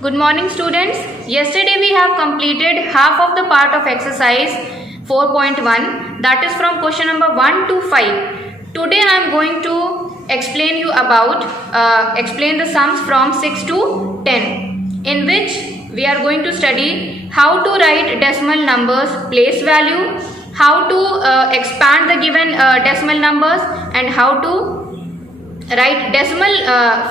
Good morning students. Yesterday we have completed half of the part of exercise 4.1, that is from question number 1 to 5. Today I am going to explain the sums from 6 to 10, in which we are going to study how to write decimal numbers place value, how to expand the given decimal numbers, and how to write decimal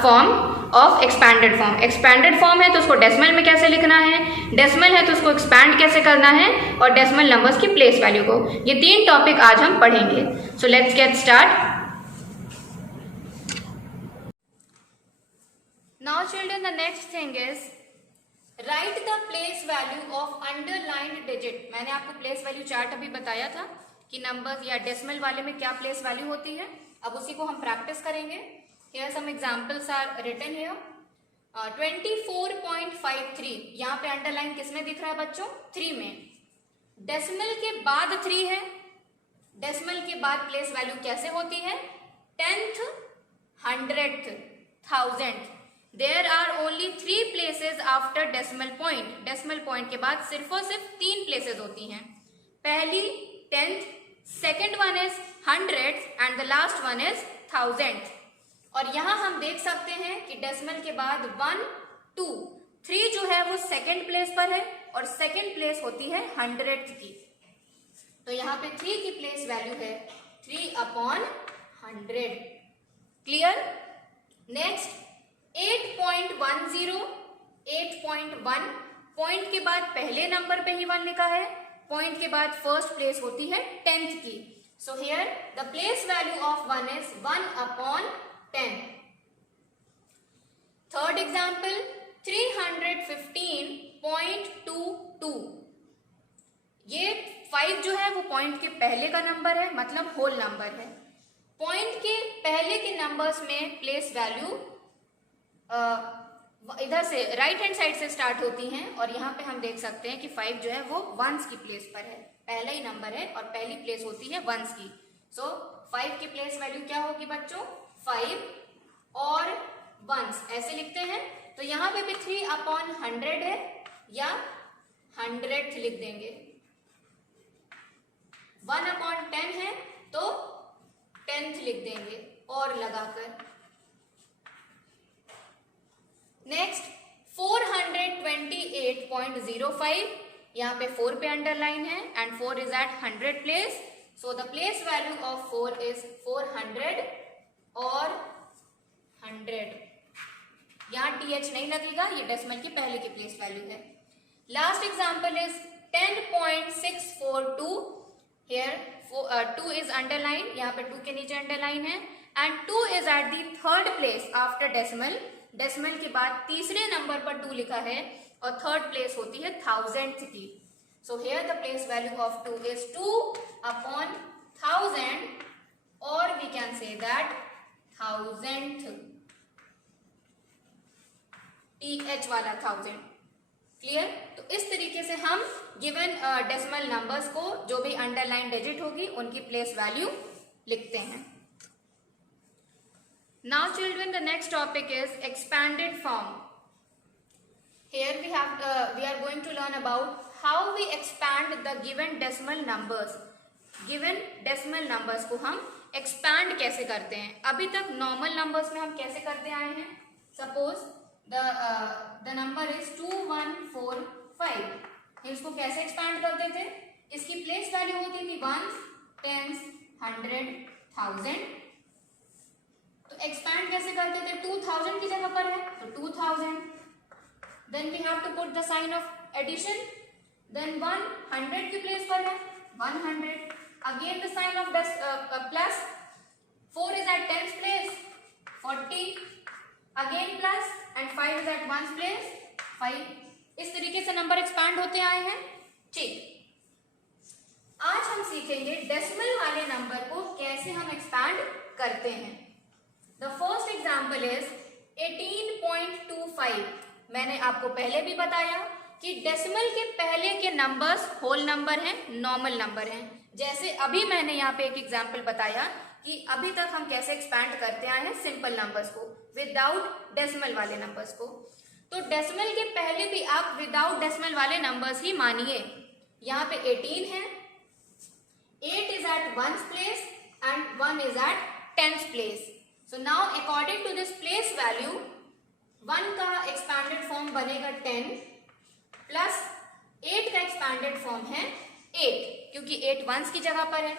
form of expanded form. Expanded form है तो उसको decimal में कैसे लिखना है, decimal है तो उसको एक्सपैंड कैसे करना है, और डेसिमल नंबर्स की प्लेस वैल्यू को. ये तीन टॉपिक आज हम पढ़ेंगे. So let's get start. Now children, the next thing is right the place value of underlined digit. मैंने आपको प्लेस वैल्यू चार्ट अभी बताया था कि नंबर्स या डेसिमल वाले में क्या प्लेस वैल्यू होती है. अब उसी को हम प्रैक्टिस करेंगे. Here some examples are written here. 24.53. यहाँ पे अंडरलाइन किसमें दिख रहा है बच्चों? 3 में. डेसिमल के बाद 3 है. डेसिमल के बाद प्लेस वैल्यू कैसे होती है? 10th, 100th, 1000th. There are only 3 places after decimal point. Decimal point के बाद सिर्फ और सिर्फ 3 प्लेसेस होती हैं. पहली 10th, second one is 100th and the last one is 1000th. और यहां हम देख सकते हैं कि डेसिमल के बाद 1, 2, 3 जो है वो सेकेंड प्लेस पर है और सेकेंड प्लेस होती है 100th की. तो यहाँ पे 3 की प्लेस वैल्यू है 3/100. क्लियर? नेक्स्ट 8.10. 8.1 पॉइंट के बाद पहले नंबर पे ही 1 लिखा है. पॉइंट के बाद फर्स्ट प्लेस होती है 10th की. So here the place value of 1 is 1/10. Third example 315.22. ये 5 जो है वो पॉइंट के पहले का नंबर है, मतलब होल नंबर है. पॉइंट के पहले के नंबर्स में प्लेस वैल्यू इधर से राइट हैंड साइड से स्टार्ट होती हैं और यहाँ पे हम देख सकते हैं कि 5 जो है वो वंस की प्लेस पर है. पहला ही नंबर है और पहली प्लेस होती है वंस की. सो 5 की प्लेस वैल्यू क्या होगी बच्चों? 5 और वंस ऐसे लिखते हैं. तो यहाँ पे भी 3/100 है या 100th लिख देंगे. 1/10 है तो 10th लिख देंगे और लगाकर. नेक्स्ट 428.05. यहाँ पे 4 पे अंडरलाइन है and 4 is at 100 place. So the place value of 4 is 400 और 100. यहाँ TH नहीं लगेगा, ये डेसिमल की पहले की प्लेस वैल्यू है. Last example is 10.642. Here 2 is underline, यहाँ पे 2 के नीचे अंडरलाइन है and 2 is at the third place after decimal. Decimal के बाद तीसरे नंबर पर 2 लिखा है और थर्ड प्लेस होती है 1000th की. So here the place value of 2 is 2/1000 और we can say that 1000th. TH वाला 1000. क्लियर? तो इस तरीके से हम गिवन डेसिमल नंबर्स को जो भी अंडरलाइन डिजिट होगी उनकी प्लेस वैल्यू लिखते हैं. Now children, the next topic is expanded form. Here we are going to learn about how we expand the given decimal numbers. Given decimal numbers को हम expand कैसे करते हैं. अभी तक नॉर्मल नंबर्स में हम कैसे करते आए हैं. Suppose the number is 2145. इसको कैसे एक्सपैंड करते थे? इसकी प्लेस वैल्यू होती थी 1s, 10s, 100, 1000. तो एक्सपैंड कैसे करते थे? 2000 की जगह पर है तो 2000. Then we have to put the sign of addition. Then 100 की प्लेस पर है 100. Again the sign of plus. 4 is at 10th place 40. Again plus and 5 is at 1st place 5. इस तरीके से नंबर एक्सपैंड होते आए हैं. ठीक, आज हम सीखेंगे डेसिमल वाले नंबर को कैसे हम एक्सपैंड करते हैं. The first example is 18.25. मैंने आपको पहले भी बताया कि डेसिमल के पहले के नंबर्स होल नंबर हैं, नॉर्मल नंबर हैं. जैसे अभी मैंने यहाँ पे एक एग्जांपल बताया कि अभी तक हम कैसे एक्सपैंड करते आए हैं सिंपल नंबर्स को विदाउट डेसिमल वाले नंबर्स को. तो डेसिमल के पहले भी आप विदाउट डेसिमल वाले नंबर्स ही मानिए। यहाँ पे 18 है, 8 is at 1's place and 1 is at 10th place. So now according to this place value 1 का expanded form बनेगा 10 प्लस 8 का expanded form है 8, क्योंकि 8 1's की जगह पर है।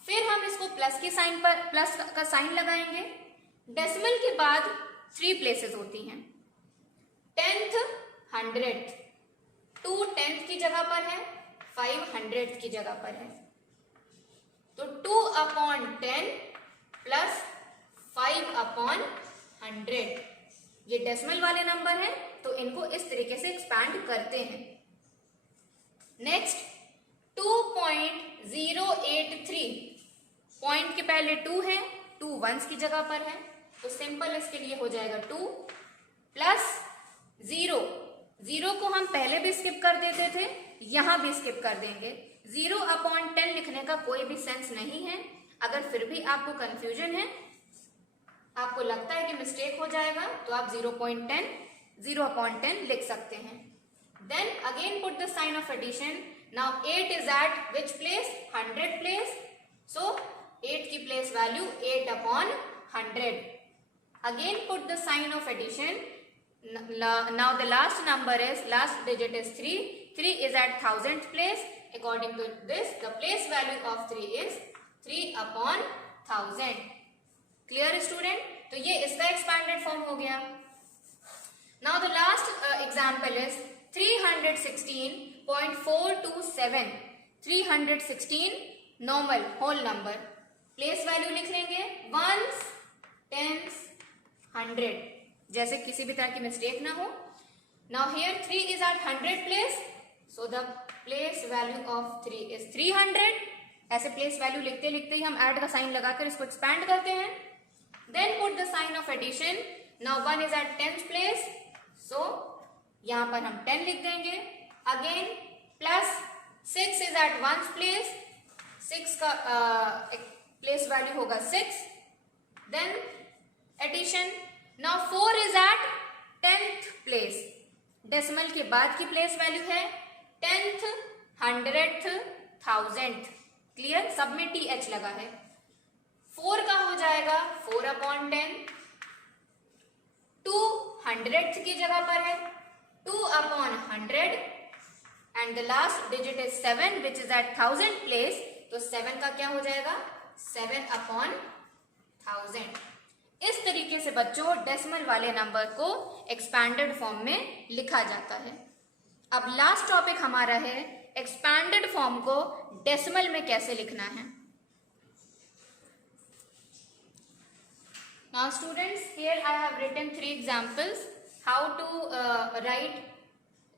फिर हम इसको प्लस के साइन पर प्लस का साइन लगाएंगे। डेसिमल के बाद 3 प्लेसेस होती हैं, 10th 100th, 2 10th की जगह पर है, 5 100th की जगह पर है। तो 2/10 प्लस 5/100 ये डेसिमल वाले नंबर हैं, तो इनको इस तरीके से एक्सपैंड करते हैं। नेक्स्ट 2.083, पॉइंट के पहले 2 है, 2 1's की जगह पर है, तो सिंपल इसके लिए हो जाएगा 2 प्लस 0, 0 को हम पहले भी स्किप कर देते थे, यहां भी स्किप कर देंगे। 0/10 लिखने का कोई भी सेंस नहीं है। अगर फिर भी आपको कंफ्यूजन है, आपको लगता है कि मिस्टेक हो जाएगा, तो आप 0.10 लिख सकते हैं। Then again put the sign of addition. Now 8 is at which place? 100 place. So 8 की place value 8/100। Again put the sign of addition. Now the last digit is 3. 3 is at 1000th place. According to this, the place value of 3 is 3/1000. Clear student? तो ये इसका expanded form हो गया। Now the last example is 316.427. 316 normal whole number. Place value लिख लेंगे 1s, 10s, 100, जैसे किसी भी तरह की मिस्टेक ना हो। Now here 3 is at 100 place, so the place value of 3 is 300. ऐसे place value लिखते लिखते ही हम add का साइन लगाकर इसको expand करते हैं। Then put the sign of addition. Now 1 is at 10th place, so यहाँ पर हम 10 लिख देंगे। Again plus 6 is at 1's place, 6 का place value होगा 6. Then addition. Now 4 is at 10th place. Decimal के बाद की प्लेस वैल्यू है 10th, 100th, 1000th। क्लियर? सब में TH लगा है। 4 का हो जाएगा 4/10, 2 100th की जगह पर है, 2/100, and the last digit is 7 which is at 1000th place, तो 7 का क्या हो जाएगा? 7/1000। इस तरीके से बच्चों डेसिमल वाले नंबर को एक्सपैंडेड फॉर्म में लिखा जाता है। अब लास्ट टॉपिक हमारा है एक्सपैंडेड फॉर्म को डेसिमल में कैसे लिखना है। Now students, here I have written 3 examples how to write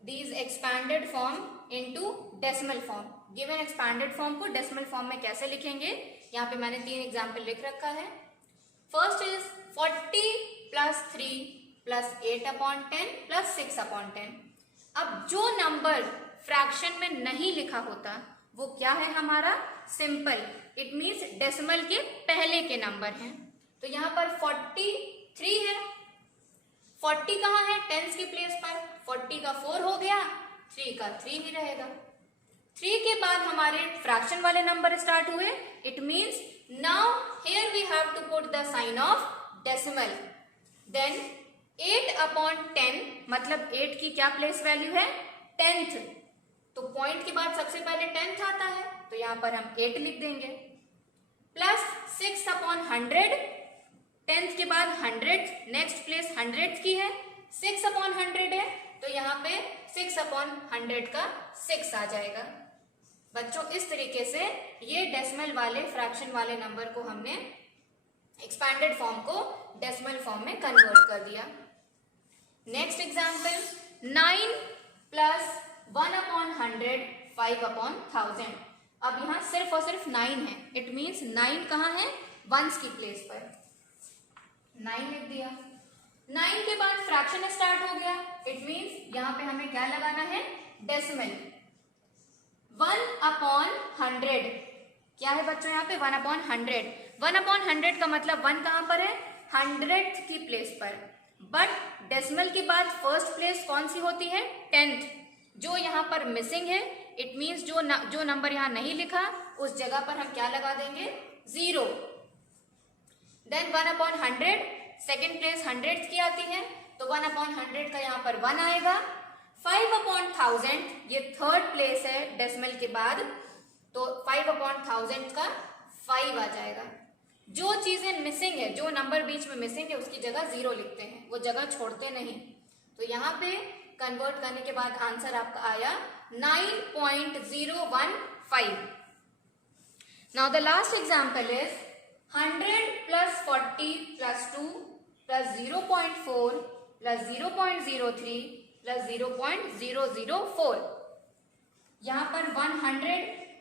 these expanded form into decimal form. Given expanded form को डेसिमल फॉर्म में कैसे लिखेंगे, यहाँ पे मैंने 3 एग्जाम्पल लिख रखा है। First is 40 plus 3 plus 8/10 plus 6/10। अब जो नंबर फ्रैक्शन में नहीं लिखा होता वो क्या है हमारा? सिंपल। इट मीन्स डेसिमल के पहले के नंबर हैं। तो यहाँ पर 43 है, 40 कहाँ है? 10s की प्लेस पर। 40 का 4 हो गया, 3 का 3 ही रहेगा। 3 के बाद हमारे फ्रैक्शन वाले नंबर स्टार्ट हुए। It means now here we have to put the sign of decimal. Then 8/10 मतलब 8 की क्या प्लेस वैल्यू है? 10th। तो पॉइंट के बाद सबसे पहले 10th आता है, तो यहाँ पर हम 8 लिख देंगे। प्लस 6/100, 10th के बाद 100th, नेक्स्ट प्लेस 100th की है, 6/100 है, तो यहाँ पे 6/100 का 6 आ जाएगा। बच्चों इस तरीके से ये डेसिमल वाले फ्रैक्शन वाले नंबर को हमने एक्सपैंडेड फॉर्म को डेसिमल फॉर्म में कन्वर्ट कर दिया। Next example 9 plus 1/100 5/1000। अब यहाँ सिर्फ और सिर्फ 9 है। इट मीन्स 9 कहाँ है? 1s की प्लेस पर। 9 लिख दिया। 9 के बाद फ्रैक्शन स्टार्ट हो गया। इट मीन्स यहाँ पे हमें क्या लगाना है? डेसिमल। 1/100 क्या है बच्चों? यहाँ पे 1/100। 1/100 का मतलब 1 कहां पर है? 100th की प्लेस पर। बट डेसिमल के बाद फर्स्ट प्लेस कौन सी होती है? 10th, जो यहाँ पर मिसिंग है। इट मीन्स जो नंबर यहाँ नहीं लिखा उस जगह पर हम क्या लगा देंगे? 0। देन 1/100, सेकेंड प्लेस 100th की आती है, तो 1/100 का यहाँ पर 1 आएगा। 5/1000, ये थर्ड प्लेस है डेसिमल के बाद, तो 5/1000 का 5 आ जाएगा। जो चीजें मिसिंग है, जो नंबर बीच में मिसिंग है, उसकी जगह 0 लिखते हैं, वो जगह छोड़ते नहीं। तो यहाँ पे कन्वर्ट करने के बाद आंसर आपका आया 9.015। Now the last example is 100 + 40 + 2 + 0.4 + 0.03 + 0.004। यहाँ पर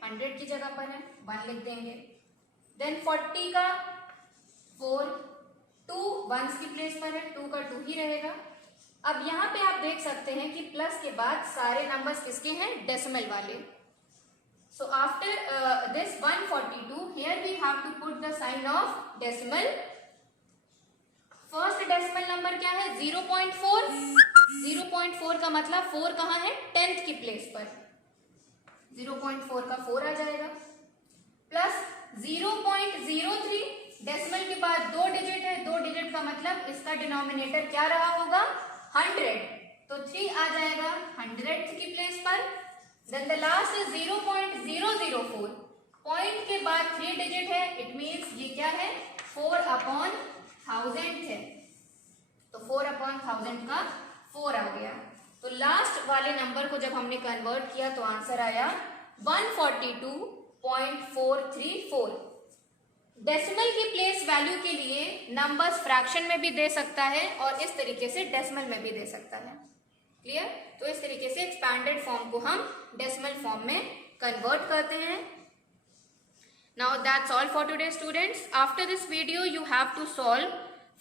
100 की जगह पर है, 1 लिख देंगे। देन 40 का 4, 2 1s की प्लेस पर है, 2 का 2 ही रहेगा। अब यहाँ पे आप देख सकते हैं कि प्लस के बाद सारे नंबर्स किसके हैं? डेसिमल वाले। So after this 142, here we have to put the sign of decimal. First decimal number क्या है? 0.4। 0.4 का मतलब 4 कहाँ है? 10th की प्लेस पर। 0.4 का 4 आ जाएगा, प्लस 0.03, डेसिमल के बाद 2 डिजिट है, 2 डिजिट का मतलब इसका डिनोमिनेटर क्या रहा होगा? 100, तो 3 आ जाएगा 100th की प्लेस पर। Then the last is 0.004, point के बाद 3 डिजिट है, इट मीन्स ये क्या है? 4/1000 है, तो 4/1000 का 4 आ गया। तो लास्ट वाले नंबर को जब हमने कन्वर्ट किया तो आंसर आया 142.434। डेसिमल की प्लेस वैल्यू के लिए नंबर्स फ्रैक्शन में भी दे सकता है और इस तरीके से डेसिमल में भी दे सकता है। क्लियर? तो इस तरीके से एक्सपैंडेड फॉर्म को हम डेसिमल फॉर्म में कन्वर्ट करते हैं। Now that's all for today students. After this video you have to solve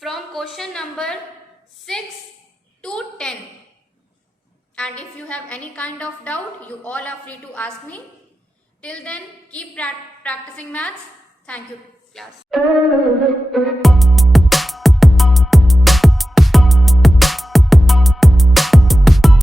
from question number 6 to 10, and if you have any kind of doubt, you all are free to ask me. Till then, keep practicing maths. Thank you, class.